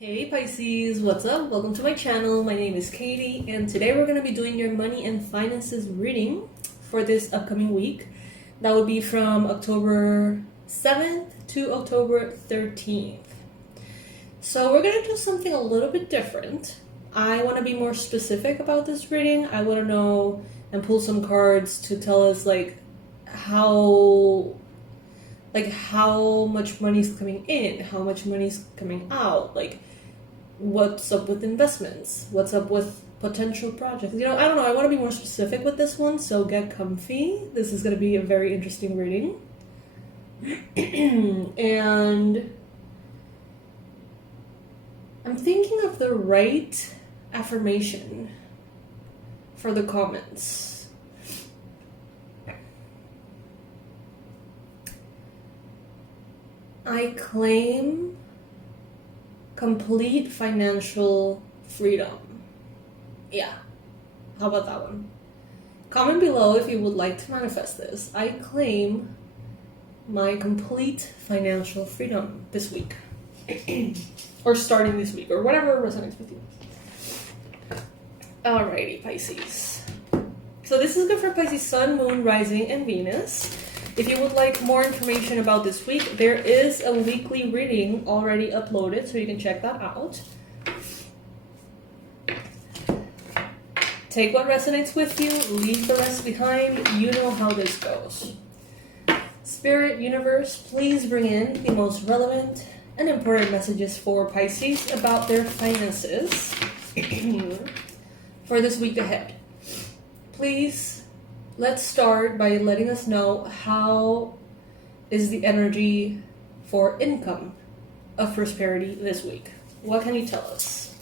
Hey Pisces, what's up? Welcome to my channel. My name is Katie, and today we're going to be doing your money and finances reading for this upcoming week. That would be from October 7th to October 13th. So we're going to do something a little bit different. I want to be more specific about this reading. I want to know and pull some cards to tell us how much money's coming in, how much money's coming out, what's up with investments, what's up with potential projects. I don't know, I want to be more specific with this one, so get comfy. This is going to be a very interesting reading. And I'm thinking of the right affirmation for the comments. I claim complete financial freedom. Yeah, how about that one? Comment below if you would like to manifest this. I claim my complete financial freedom this week. Or starting this week, or whatever resonates with you. Alrighty, Pisces. So this is good for Pisces Sun, Moon, Rising, and Venus. If you would like more information about this week, there is a weekly reading already uploaded, so you can check that out. Take what resonates with you, leave the rest behind. You know how this goes. Spirit, universe, please bring in the most relevant and important messages for Pisces about their finances for this week ahead. Please. Let's start by letting us know how is the energy for income of prosperity this week. What can you tell us?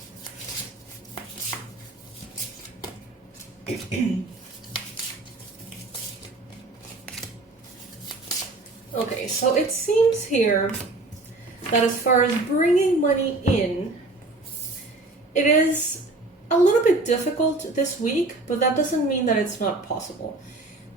Okay, so it seems here that as far as bringing money in, it is a little bit difficult this week, but that doesn't mean that it's not possible.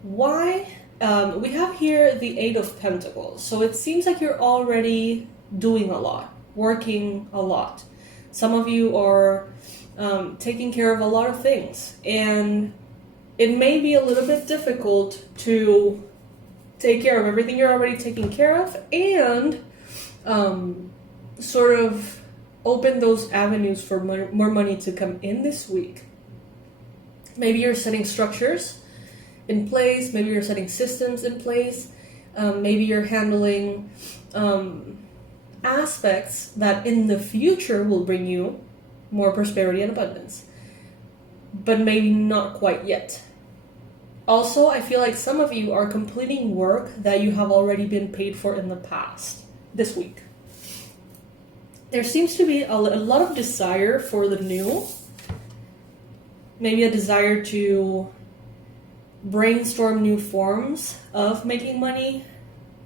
Why? We have here the Eight of Pentacles. So it seems like you're already doing a lot, working a lot. Some of you are taking care of a lot of things, and it may be a little bit difficult to take care of everything you're already taking care of and sort of open those avenues for more money to come in this week. Maybe you're setting structures in place, maybe you're setting systems in place, maybe you're handling aspects that in the future will bring you more prosperity and abundance, but maybe not quite yet. Also, I feel like some of you are completing work that you have already been paid for in the past this week. There seems to be a lot of desire for the new. Maybe a desire to brainstorm new forms of making money,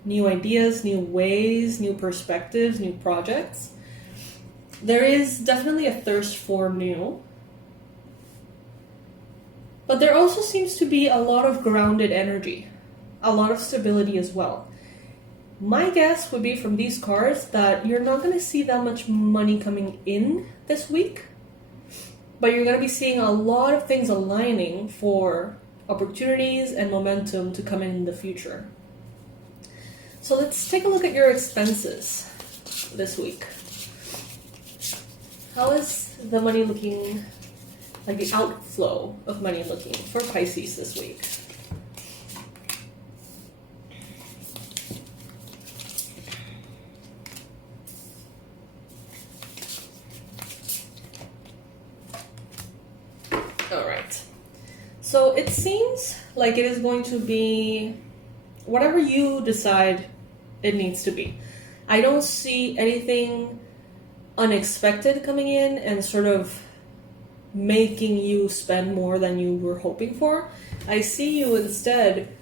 new ideas, new ways, new perspectives, new projects. There is definitely a thirst for new. But there also seems to be a lot of grounded energy, a lot of stability as well. My guess would be from these cards that you're not going to see that much money coming in this week, but you're going to be seeing a lot of things aligning for opportunities and momentum to come in the future. So let's take a look at your expenses this week. How is the money looking, like the outflow of money looking for Pisces this week? So it seems like it is going to be whatever you decide it needs to be. I don't see anything unexpected coming in and sort of making you spend more than you were hoping for. I see you instead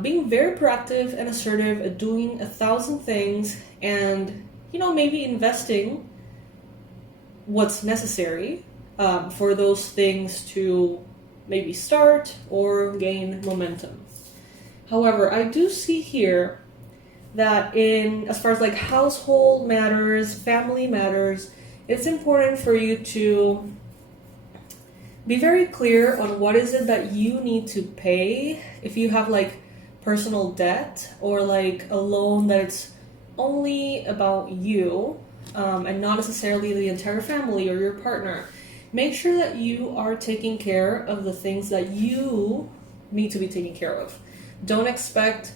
being very proactive and assertive at doing 1,000 things and, maybe investing what's necessary for those things to maybe start or gain momentum. However, I do see here that as far as household matters, family matters, it's important for you to be very clear on what is it that you need to pay. If you have like personal debt or like a loan that's only about you, and not necessarily the entire family or your partner, make sure that you are taking care of the things that you need to be taking care of. Don't expect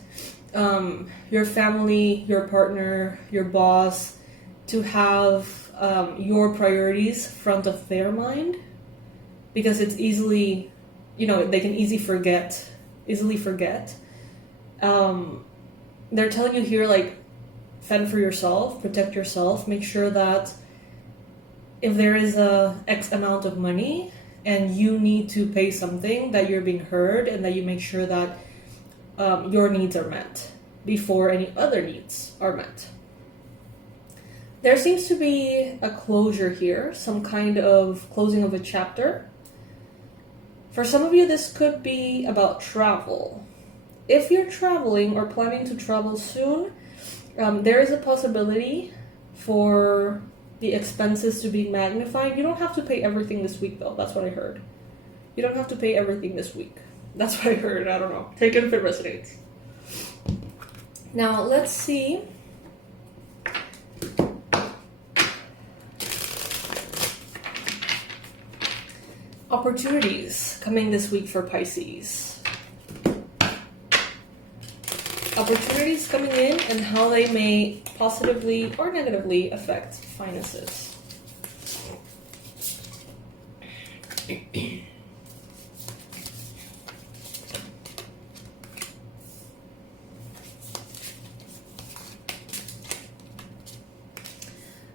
your family, your partner, your boss to have your priorities front of their mind, because it's easily, they can easily forget. They're telling you here, like, fend for yourself, protect yourself, make sure that if there is a X amount of money and you need to pay something, that you're being heard and that you make sure that your needs are met before any other needs are met. There seems to be a closure here, some kind of closing of a chapter. For some of you, this could be about travel. If you're traveling or planning to travel soon, there is a possibility for the expenses to be magnified. You don't have to pay everything this week, though. That's what I heard. You don't have to pay everything this week. That's what I heard. I don't know. Take it if it resonates. Now, let's see. Opportunities coming this week for Pisces. Opportunities coming in and how they may positively or negatively affect finances.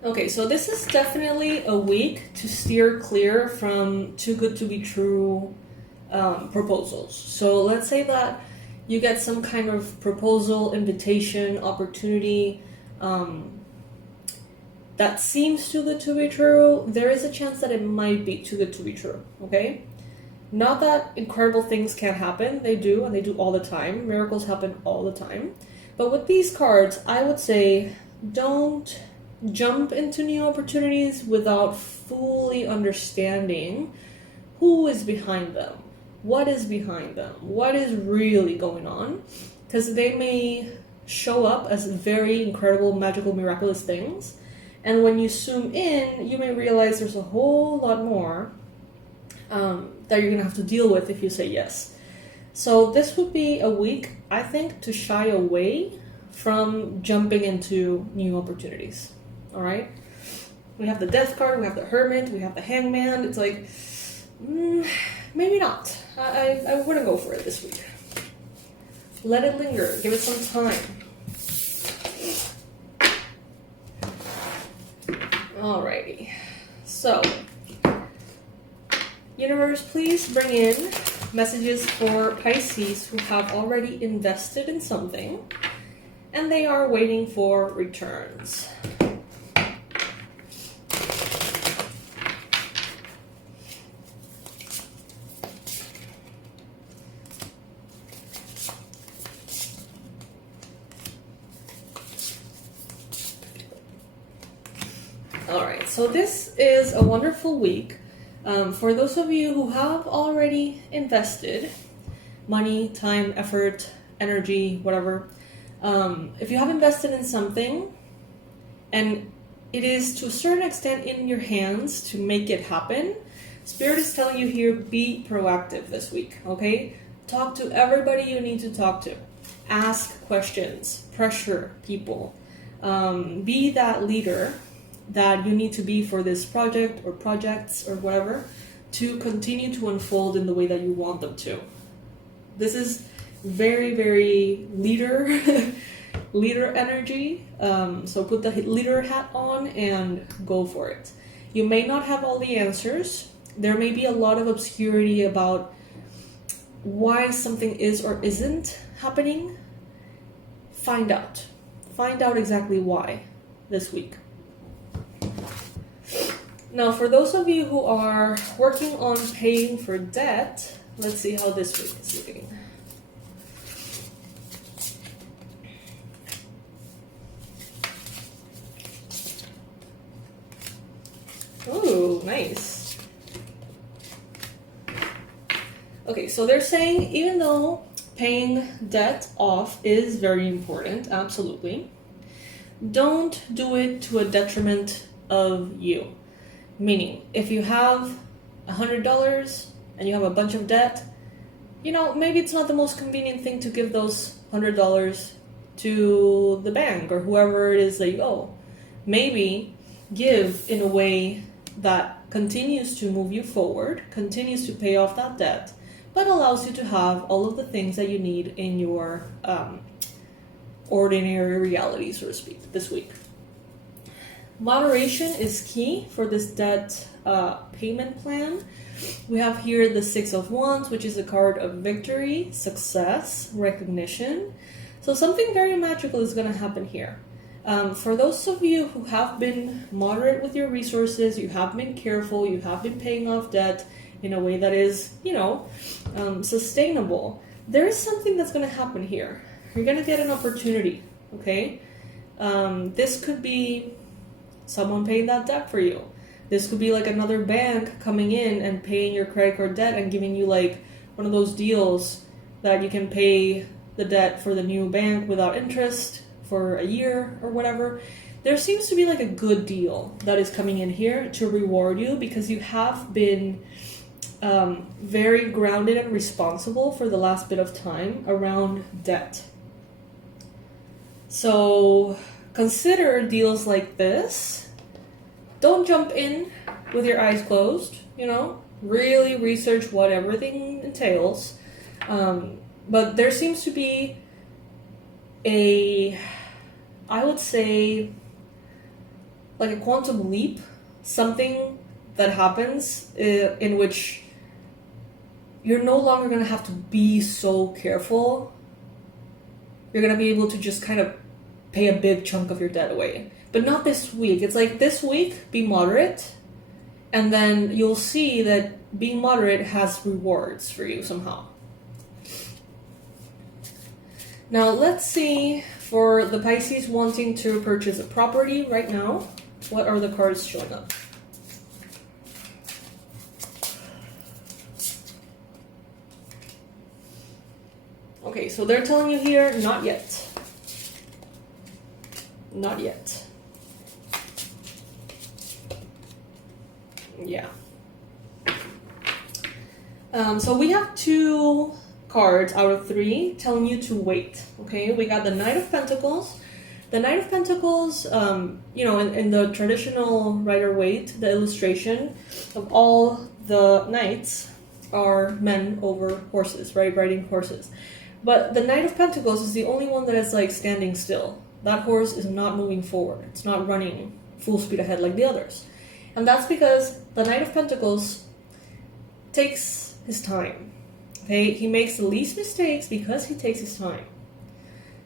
Okay, so this is definitely a week to steer clear from too good to be true proposals. So let's say that you get some kind of proposal, invitation, opportunity that seems too good to be true. There is a chance that it might be too good to be true, okay? Not that incredible things can't happen. They do, and they do all the time. Miracles happen all the time. But with these cards, I would say don't jump into new opportunities without fully understanding who is behind them. What is behind them? What is really going on? Because they may show up as very incredible, magical, miraculous things. And when you zoom in, you may realize there's a whole lot more that you're going to have to deal with if you say yes. So this would be a week, I think, to shy away from jumping into new opportunities. All right? We have the Death card, we have the Hermit, we have the Hangman. It's like, maybe not. I wouldn't go for it this week. Let it linger. Give it some time. Alrighty. So, universe, please bring in messages for Pisces who have already invested in something and they are waiting for returns. Alright, so this is a wonderful week. For those of you who have already invested money, time, effort, energy, whatever, if you have invested in something and it is to a certain extent in your hands to make it happen, Spirit is telling you here, be proactive this week, okay? Talk to everybody you need to talk to. Ask questions, pressure people, be that leader that you need to be for this project or projects or whatever to continue to unfold in the way that you want them to. This is very, very leader energy. So put the leader hat on and go for it. You may not have all the answers. There may be a lot of obscurity about why something is or isn't happening. Find out. Find out exactly why this week. Now, for those of you who are working on paying for debt, let's see how this week is looking. nice. Okay, so they're saying even though paying debt off is very important, absolutely, don't do it to a detriment of you. Meaning, if you have $100 and you have a bunch of debt, you know, maybe it's not the most convenient thing to give those $100 to the bank or whoever it is that you owe. Maybe give in a way that continues to move you forward, continues to pay off that debt, but allows you to have all of the things that you need in your ordinary reality, so to speak, this week. Moderation is key for this debt payment plan. We have here the Six of Wands, which is a card of victory, success, recognition. So something very magical is going to happen here. For those of you who have been moderate with your resources, you have been careful, you have been paying off debt in a way that is, you know, sustainable, there is something that's going to happen here. You're going to get an opportunity, okay? This could be someone paying that debt for you. This could be like another bank coming in and paying your credit card debt and giving you like one of those deals that you can pay the debt for the new bank without interest for a year or whatever. There seems to be like a good deal that is coming in here to reward you because you have been very grounded and responsible for the last bit of time around debt. So consider deals like this. Don't jump in with your eyes closed, you know, really research what everything entails. But there seems to be I would say, like a quantum leap, something that happens in which you're no longer going to have to be so careful. You're going to be able to just kind of pay a big chunk of your debt away. But not this week. It's like this week, be moderate, and then you'll see that being moderate has rewards for you somehow. Now let's see, for the Pisces wanting to purchase a property right now, what are the cards showing up? Okay, so they're telling you here, not yet. Not yet. Yeah. So we have 2 cards out of 3 telling you to wait. Okay, we got the Knight of Pentacles. The Knight of Pentacles, you know, in the traditional Rider-Waite, the illustration of all the knights are men over horses, right? Riding horses. But the Knight of Pentacles is the only one that is like standing still. That horse is not moving forward. It's not running full speed ahead like the others. And that's because the Knight of Pentacles takes his time. Okay, he makes the least mistakes because he takes his time.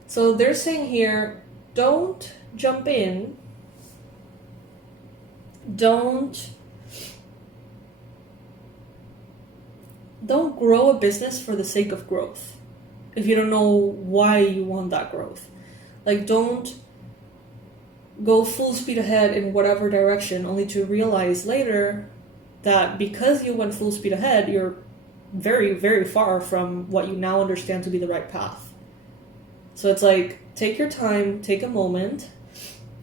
So they're saying here, don't jump in. Don't grow a business for the sake of growth if you don't know why you want that growth. Like, don't go full speed ahead in whatever direction only to realize later that because you went full speed ahead, you're very, very far from what you now understand to be the right path. So it's like, take your time, take a moment.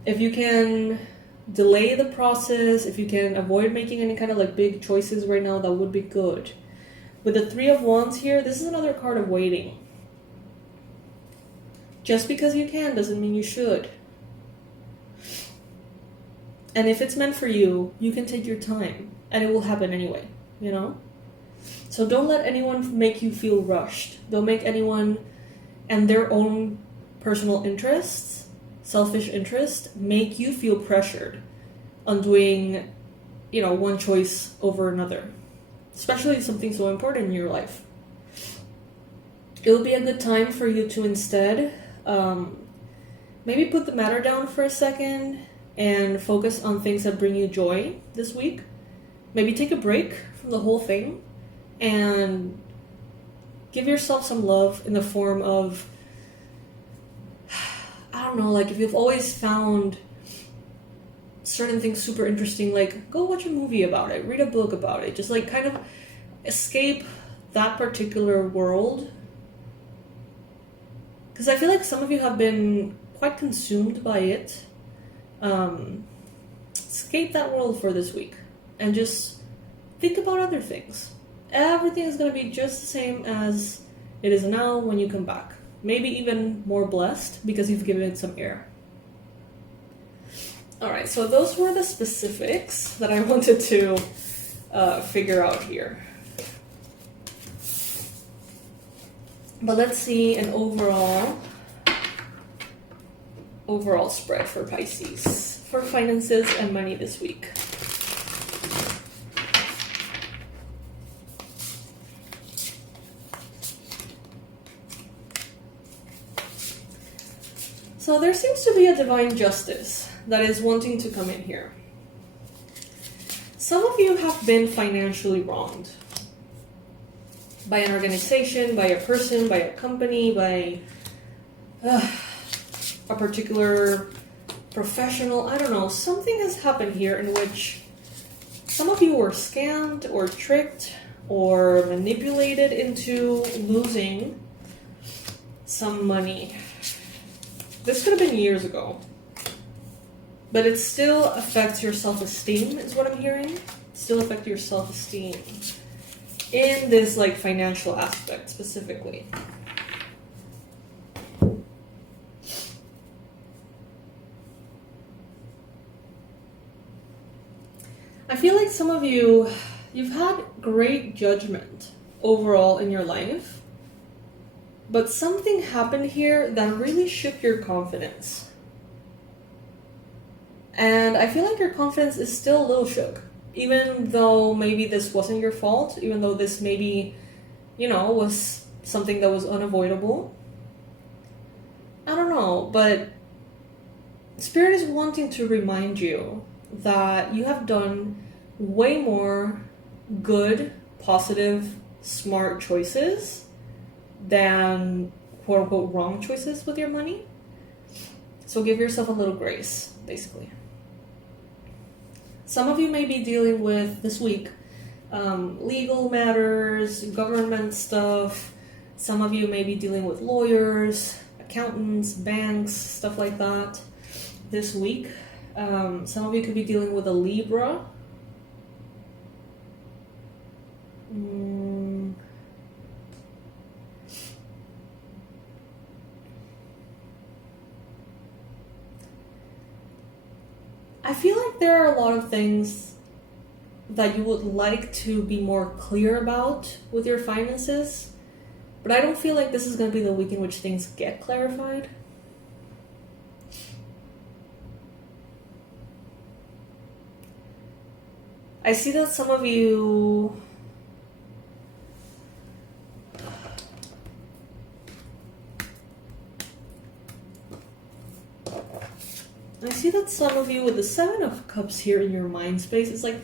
If you can delay the process, if you can avoid making any kind of like big choices right now, that would be good. With the Three of Wands here, this is another card of waiting. Just because you can doesn't mean you should. And if it's meant for you, you can take your time and it will happen anyway, you know? So don't let anyone make you feel rushed. Don't make anyone and their own personal interests, selfish interests, make you feel pressured on doing, you know, one choice over another. Especially something so important in your life. It'll be a good time for you to instead maybe put the matter down for a second and focus on things that bring you joy this week. Maybe take a break from the whole thing and give yourself some love in the form of, I don't know, like if you've always found certain things super interesting, like go watch a movie about it, read a book about it, just like kind of escape that particular world. Because I feel like some of you have been quite consumed by it. Escape that world for this week and just think about other things. Everything is going to be just the same as it is now when you come back. Maybe even more blessed because you've given it some air. Alright, so those were the specifics that I wanted to figure out here. But let's see an overall spread for Pisces for finances and money this week. So there seems to be a divine justice that is wanting to come in here. Some of you have been financially wronged by an organization, by a person, by a company, by a particular professional. I don't know. Something has happened here in which some of you were scammed or tricked or manipulated into losing some money. This could have been years ago. But it still affects your self-esteem, is what I'm hearing. It still affects your self-esteem in this like financial aspect specifically. I feel like some of you, you've had great judgment overall in your life, but something happened here that really shook your confidence. And I feel like your confidence is still a little shook. Even though maybe this wasn't your fault, even though this maybe, was something that was unavoidable. I don't know, but Spirit is wanting to remind you that you have done way more good, positive, smart choices than quote-unquote wrong choices with your money. So give yourself a little grace, basically. Some of you may be dealing with, this week, legal matters, government stuff. Some of you may be dealing with lawyers, accountants, banks, stuff like that this week. Some of you could be dealing with a Libra. I feel like there are a lot of things that you would like to be more clear about with your finances, but I don't feel like this is going to be the week in which things get clarified. I see that some of you with the Seven of Cups here in your mind space, it's like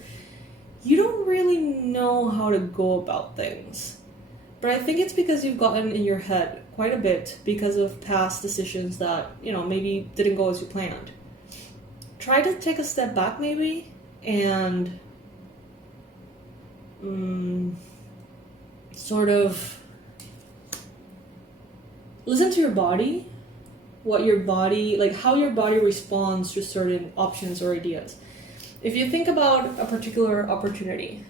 you don't really know how to go about things. But I think it's because you've gotten in your head quite a bit because of past decisions that, maybe didn't go as you planned. Try to take a step back maybe and sort of listen to your body, how your body responds to certain options or ideas. If you think about a particular opportunity,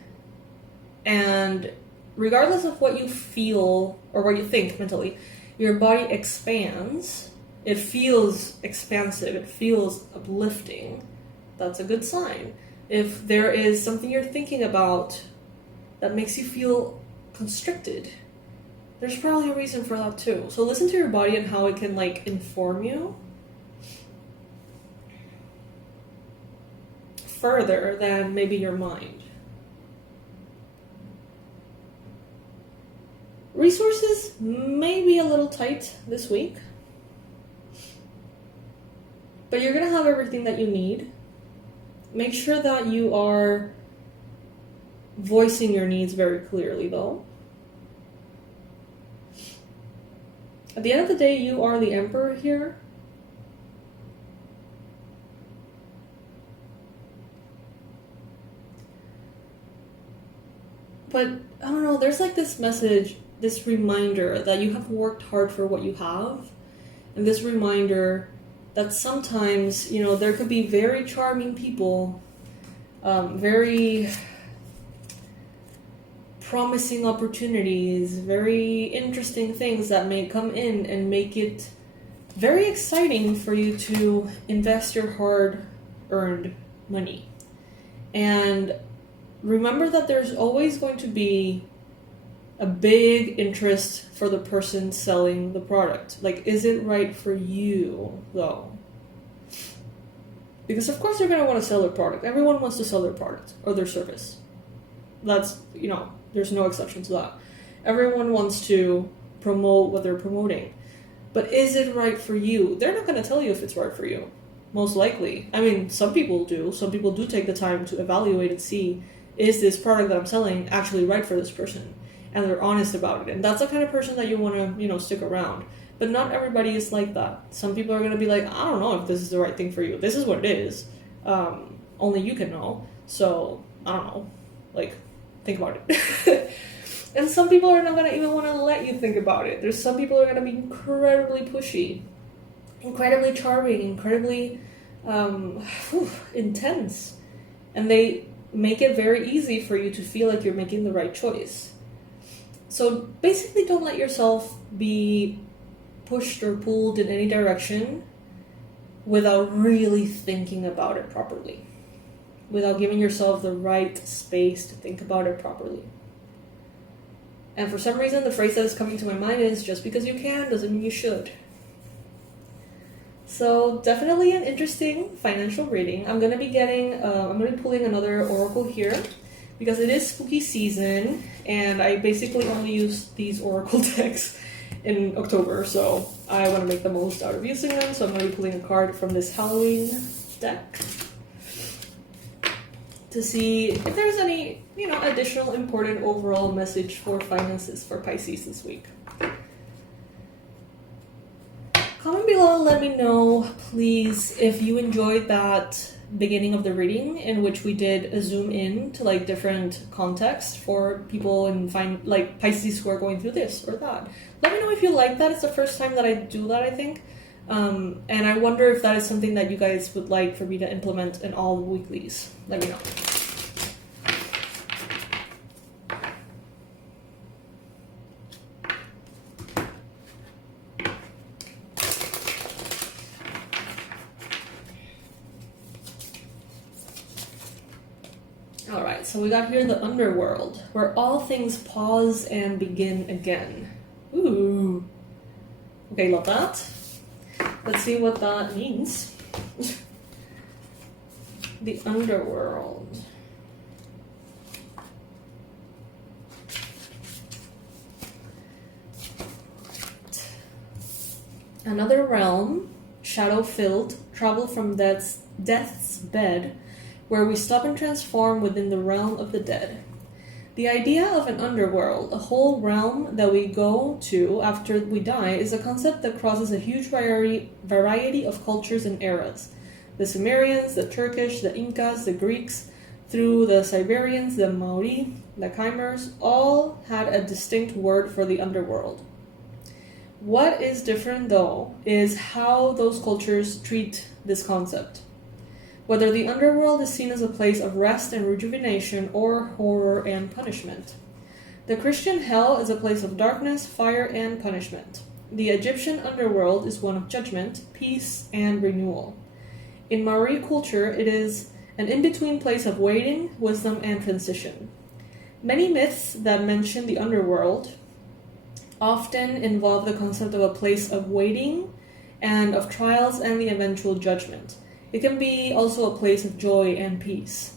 and regardless of what you feel or what you think mentally, your body expands, it feels expansive, it feels uplifting, that's a good sign. If there is something you're thinking about that makes you feel constricted, there's probably a reason for that too. So listen to your body and how it can inform you further than maybe your mind. Resources may be a little tight this week, but you're going to have everything that you need. Make sure that you are voicing your needs very clearly though. At the end of the day, you are the emperor here. But I don't know, there's like this message, this reminder that you have worked hard for what you have. And this reminder that sometimes, you know, there could be very charming people, very promising opportunities, very interesting things that may come in and make it very exciting for you to invest your hard-earned money. And remember that there's always going to be a big interest for the person selling the product. Like, is it right for you, though? Because of course they're going to want to sell their product. Everyone wants to sell their product or their service. That's, you know, there's no exception to that. Everyone wants to promote what they're promoting. But is it right for you? They're not going to tell you if it's right for you. Most likely. I mean, some people do. Some people do take the time to evaluate and see, is this product that I'm selling actually right for this person? And they're honest about it. And that's the kind of person that you want to, you know, stick around. But not everybody is like that. Some people are going to be like, I don't know if this is the right thing for you. This is what it is. Only you can know. So, I don't know. Like, think about it. And some people are not going to even want to let you think about it. There's some people who are going to be incredibly pushy, incredibly charming, incredibly intense. And they make it very easy for you to feel like you're making the right choice. So basically, don't let yourself be pushed or pulled in any direction without really thinking about it properly, without giving yourself the right space to think about it properly. And for some reason, the phrase that is coming to my mind is, just because you can doesn't mean you should. So definitely an interesting financial reading. I'm going to be pulling another oracle here, because it is spooky season, and I basically only use these oracle decks in October, so I want to make the most out of using them. So I'm going to be pulling a card from this Halloween deck to see if there's any, you know, additional important overall message for finances for Pisces this week. Comment below, let me know, please, if you enjoyed that beginning of the reading in which we did a zoom in to like different context for people and find like Pisces who are going through this or that. Let me know if you like that. It's the first time that I do that, I think. And I wonder if that is something that you guys would like for me to implement in all the weeklies. Let me know. Alright, so we got here the underworld, where all things pause and begin again. Ooh. Okay, love that. Let's see what that means. The underworld. Another realm, shadow-filled, travel from death's bed, where we stop and transform within the realm of the dead. The idea of an underworld, a whole realm that we go to after we die, is a concept that crosses a huge variety of cultures and eras. The Sumerians, the Turkish, the Incas, the Greeks, through the Siberians, the Maori, the Khmers, all had a distinct word for the underworld. What is different, though, is how those cultures treat this concept. Whether the underworld is seen as a place of rest and rejuvenation or horror and punishment. The Christian hell is a place of darkness, fire, and punishment. The Egyptian underworld is one of judgment, peace, and renewal. In Maori culture, it is an in-between place of waiting, wisdom, and transition. Many myths that mention the underworld often involve the concept of a place of waiting and of trials and the eventual judgment. It can be also a place of joy and peace.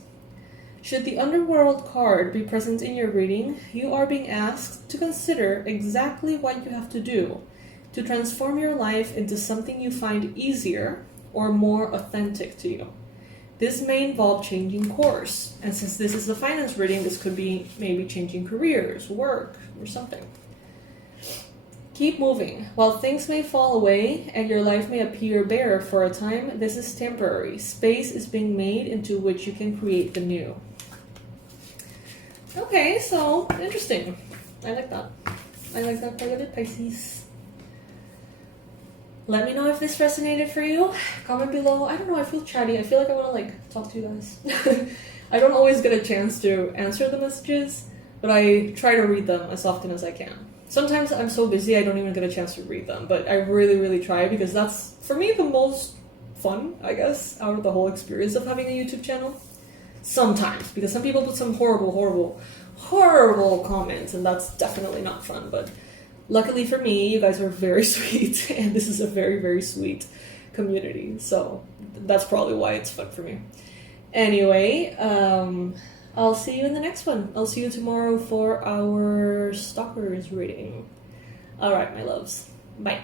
Should the underworld card be present in your reading, you are being asked to consider exactly what you have to do to transform your life into something you find easier or more authentic to you. This may involve changing course, and since this is a finance reading, this could be maybe changing careers, work, or something. Keep moving. While things may fall away and your life may appear bare for a time, this is temporary. Space is being made into which you can create the new. Okay, so interesting. I like that. I like that quite a bit, Pisces. Let me know if this resonated for you. Comment below. I don't know, I feel chatty. I feel like I want to like talk to you guys. I don't always get a chance to answer the messages, but I try to read them as often as I can. Sometimes I'm so busy I don't even get a chance to read them, but I really, really try because that's, for me, the most fun, I guess, out of the whole experience of having a YouTube channel. Sometimes, because some people put some horrible comments, and that's definitely not fun, but luckily for me, you guys are very sweet, and this is a very, very sweet community, so that's probably why it's fun for me. Anyway, I'll see you in the next one. I'll see you tomorrow for our stalkers reading. Alright, my loves. Bye.